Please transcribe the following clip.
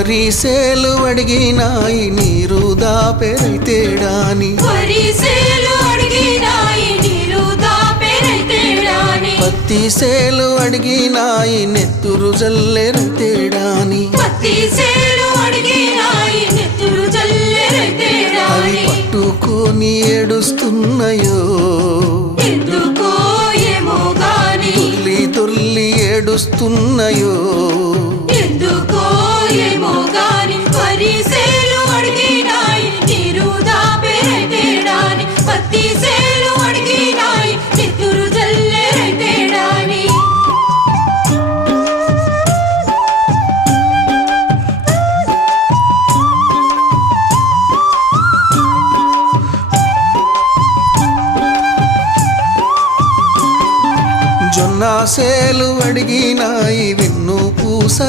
వరిసేలు అడిగినాయి నీరు దాపెరైతేడాని పత్తి సేలు అడిగినాయి నెత్తురు జల్లెరైతేడాని అవి పట్టుకొని ఏడుస్తున్నాయో తుల్లి తుల్లి ఏడుస్తున్నాయో జొన్న సేలు అడిగినాయి వెన్ను పూస